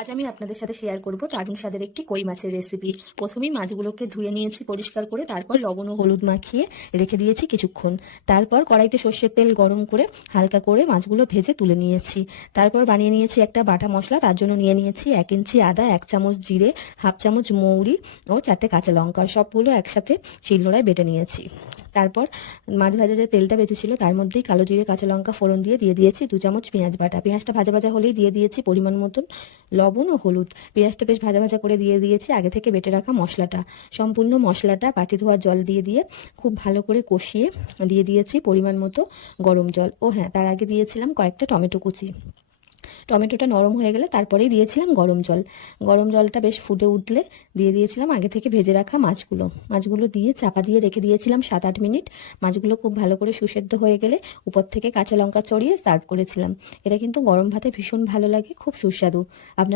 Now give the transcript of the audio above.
আজ আমি আপনাদের সাথে শেয়ার করব দারুণ স্বাদের একটি কই মাছের রেসিপি। প্রথমেই মাছগুলোকে ধুয়ে নিয়েছি পরিষ্কার করে, তারপর লবণ ও হলুদ মাখিয়ে রেখে দিয়েছি কিছুক্ষণ। তারপর কড়াইতে সর্ষের তেল গরম করে হালকা করে মাছগুলো ভেজে তুলে নিয়েছি। তারপর বানিয়ে নিয়েছি একটা বাটা মশলা। তার জন্য নিয়ে নিয়েছি 1 ইঞ্চি আদা, 1 চামচ জিরে, হাফ চামচ মৌরি ও 4টে কাঁচা লঙ্কা। সবগুলো একসাথে শিলনোড়ায় বেটে নিয়েছি। তারপর মাছ ভাজা যে তেলটা বেঁচেছিল তার মধ্যেই কালো জিরে, কাঁচা লঙ্কা ফোড়ন দিয়ে দিয়েছি 2 চামচ পেঁয়াজ বাটা। পেঁয়াজটা ভাজা ভাজা হলেই দিয়ে দিয়েছি পরিমাণ মতন লবণ ও হলুদ। পেঁয়াজটা বেশ ভাজা ভাজা করে দিয়ে দিয়েছি আগে থেকে বেটে রাখা মশলাটা। সম্পূর্ণ মশলাটা বাটি ধোয়া জল দিয়ে খুব ভালো করে কষিয়ে দিয়ে দিয়েছি পরিমাণ মতো গরম জল। ও হ্যাঁ, তার আগে দিয়েছিলাম কয়েকটা টমেটো কুচি। টমেটোটা নরম হয়ে গেলে তারপরেই দিয়েছিলাম গরম জল। গরম জলটা বেশ ফুটে উঠলে দিয়ে দিয়েছিলাম আগে থেকে ভেজে রাখা মাছগুলো দিয়ে চাপা দিয়ে রেখে দিয়েছিলাম 7-8 মিনিট। মাছগুলো খুব ভালো করে সুসেদ্ধ হয়ে গেলে উপর থেকে কাঁচা লঙ্কা ছড়িয়ে সার্ভ করেছিলাম। এটা কিন্তু গরম ভাতে ভীষণ ভালো লাগে, খুব সুস্বাদু। আপনার